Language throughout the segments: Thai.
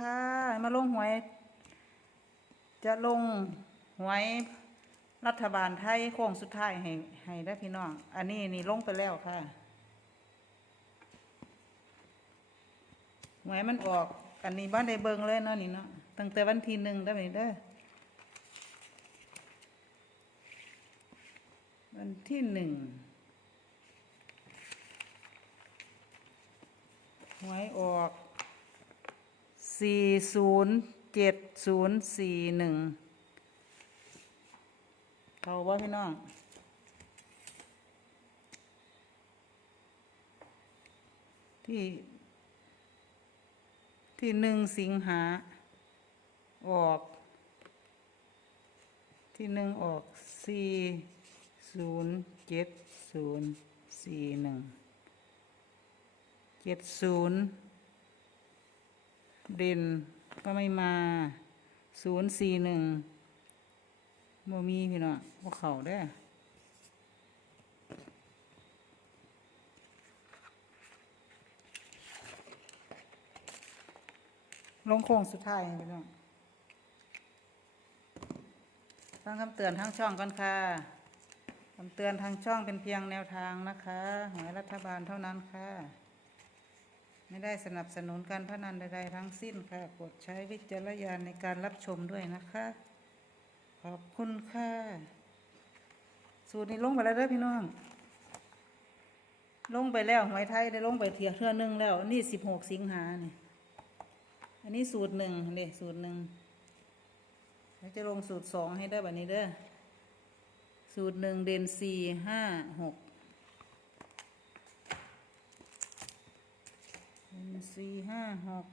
ค่ะ มาลงหวย จะลงหวยรัฐบาลไทยโค้งสุดท้ายให้ให้ได้พี่น้อง อันนี้นี่ลงไปแล้วค่ะหวยมันออก อันนี้บ้านได้เบิงเลยเนาะนี่เนาะตั้งแต่วันที่หนึ่งได้ไหมเด้อวันที่หนึ่งหวยออก สี่ศูนย์เจ็ดศูนย์สี่หนึ่งเขาว่าพี่น้องที่ที่หนึ่งสิงหา ออก ที่หนึ่งออกสี่ศูนย์เจ็ดศูนย์สี่หนึ่งเจ็ดศูนย์ เด่นก็ไม่มาศูนย์สี่หนึ่งโมมีพี่น้องพวกเขาได้ลงโค้งสุดท้ายพี่น้องฟังคำเตือนทางช่องก่อนค่ะคำเตือนทางช่องเป็นเพียงแนวทางนะคะหวยรัฐบาลเท่านั้นค่ะ ไม่ได้สนับสนุนการพนันใดๆทั้งสิ้นค่ะโปรดใช้วิจารณญาณในการรับชมด้วยนะคะ ขอบคุณค่ะ สูตรนี้ลงไปแล้วเด้อพี่น้อง ลงไปแล้วหวยไทยได้ลงไปเทียเทื่อนึงแล้ว นี่สิบหกสิงหาเนี่ยอันนี้สูตรหนึ่งเด้สูตรหนึ่งแล้วจะลงสูตรสองให้ได้แบบนี้เด้อสูตรหนึ่งเด่นสี่ห้าหก นึ่งสี่ห้าหก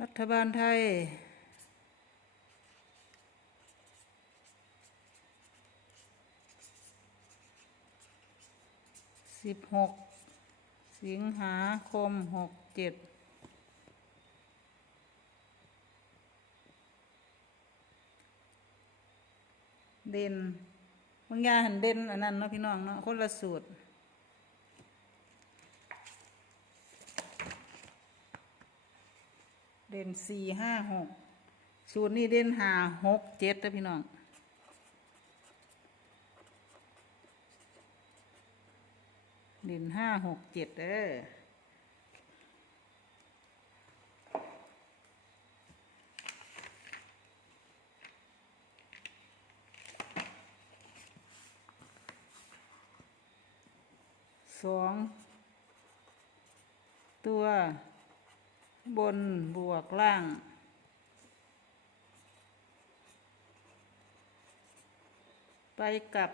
รัฐบาลไทย สิบหก สิงหาคมหกเจ็ด เด่นบางยาหันเด่นอันนั้นเนาะพี่น้องเนาะคนละสูตรเด่นสี่ห้าหกสูตรนี้เด่นห้าหกเจ็ดนะพี่น้องเด่นห้าหกเจ็ดเด้อ สองตัว บนบวกล่าง ไปกับ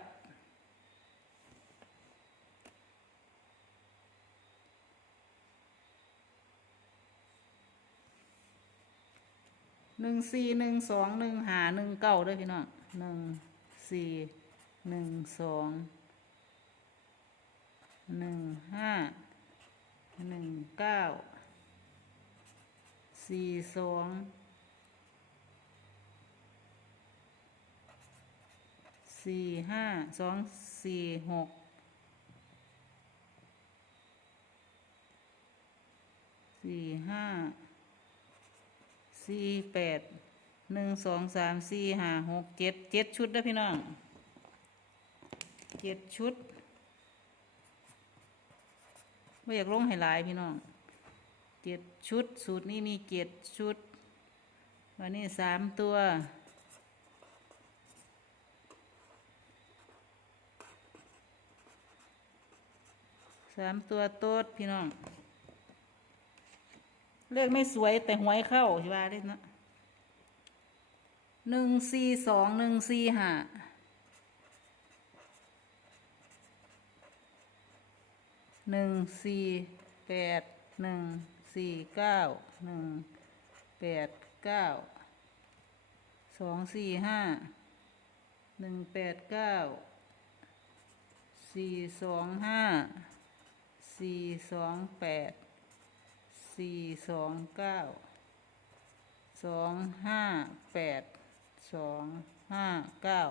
หนึ่งสี่หนึ่งสองหนึ่งหาหนึ่งเก้าด้วยพี่น้องหนึ่งสี่หนึ่งสอง หนึ่งห้าหนึ่งเก้าสี่สองสี่ห้าสองสี่หกสี่ห้าสี่แปดหนึ่งสองสามสี่ห้าหกเจ็ดเจ็ดชุดนะพี่น้องเจ็ดชุด ไม่อยากลงให้หลายพี่น้องเจ็ดชุด สูตรนี้มีเจ็ดชุด วันนี้สามตัวสามตัวโต๊ดพี่น้อง เลขไม่สวยแต่หวยเข้าใช่ไหมเล่นนะหนึ่งสี่สองหนึ่งสี่ห้า หนึ่งสี่แปดหนึ่งสี่เก้าหนึ่งแปดเก้าสองสี่ห้าหนึ่งแปดเก้าสี่สองห้าสี่สองแปดสี่สองเก้าสองห้าแปดสองห้าเก้า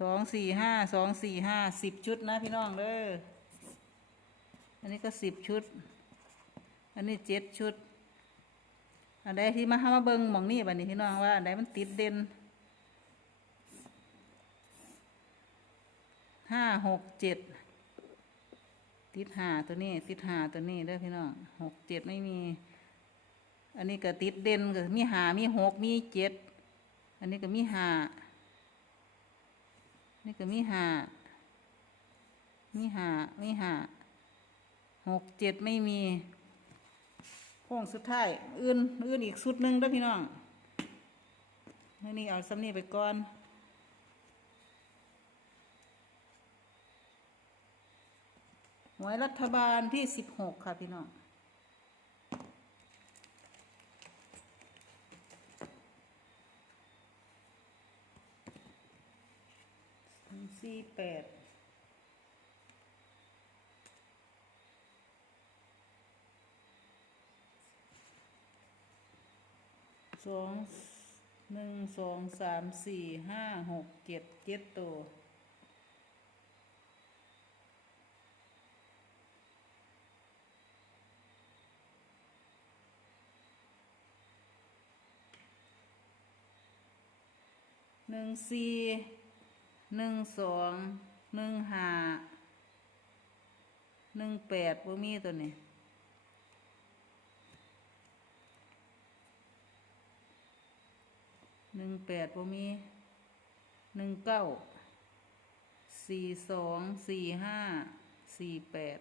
สองสี่ห้าสองสี่ห้าสิบชุดนะพี่น้องเด้อ อันนี้ก็สิบชุด อันนี้เจ็ดชุด อันใดที่มาหามาเบิงมองนี่บัดนี้พี่น้องว่าอันใดมันติดเด่นห้าหกเจ็ดติดหาตัวนี้ ติดหาตัวนี้เด้อพี่น้องหกเจ็ดไม่มี อันนี้ก็ติดเด่นก็มีหามีหกมีเจ็ดอันนี้ก็มีหานี่ก็มีหามีหามีหา หกเจ็ดไม่มีโค้งสุดท้าย อื่น อื่นอีกสุดหนึ่งด้อพี่น้องนี่เอาสำนีไปก่อนหวยรัฐบาลที่สิบหกค่ะพี่น้องสี่แปด สองหนึ่งสองสามสี่ห้าหกเจ็ดเจ็ดตัวหนึ่งสี่หนึ่งสองหนึ่งห้าหนึ่งแปดบ่มีตัวนี้ หนึ่งแปดบ่มีหนึ่งเก้าสี่สองสี่ห้าสี่แปด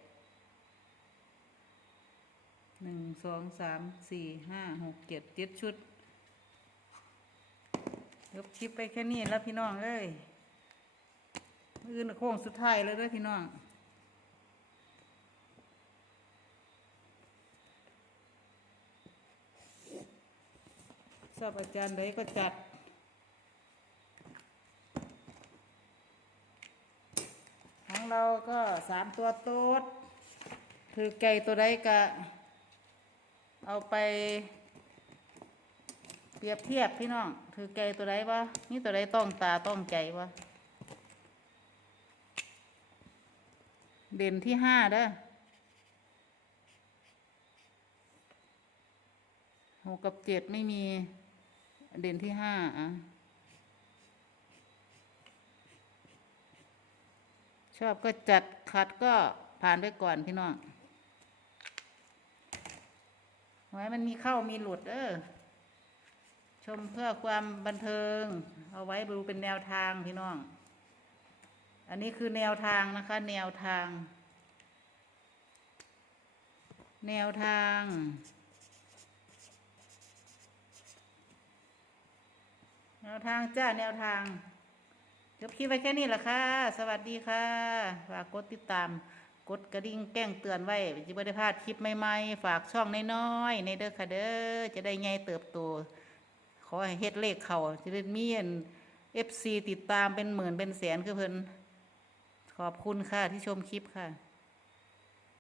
หนึ่งสองสามสี่ห้าหกเจ็ดเจ็ดชุดยกชิปไปแค่นี้แล้วพี่น้องเอ้ยมืออนโค้งสุดท้ายเลยเด้วยพี่น้อง ชอบอาจารย์ใดก็จัด ของเราก็สามตัวโต๊ดคือไก่ตัวใดก็เอาไป เปรียบเทียบพี่น้องคือไก่ตัวใดวะนี่ตัวใดต้องตาต้องใจวะเด่นที่ห้าเด้อหกกับเจ็ดไม่มี เด่นที่ห้าอะชอบก็จัดขัดก็ผ่านไปก่อนพี่น้องไว้มันมีเข้ามีหลุด เออ ชมเพื่อความบันเทิง เอาไว้ดูเป็นแนวทางพี่น้อง อันนี้คือแนวทางนะคะ แนวทาง แนวทาง แนวทางจ้าแนวทางจบคลิปไว้แค่นี้แหละค่ะ สวัสดีค่ะฝากกดติดตาม กดกระดิ่งแก้งเตือนไว้จะไม่ได้พลาดคลิปใหม่ๆ ฝากช่องน้อยๆในเด้อค่ะเด้อจะได้ไงเติบโต ขอให้เฮ็ดเลขเขาจะได้มีเอฟซีติดตามเป็นหมื่นเป็นแสนคือเพิ่นขอบคุณค่ะที่ชมคลิปค่ะ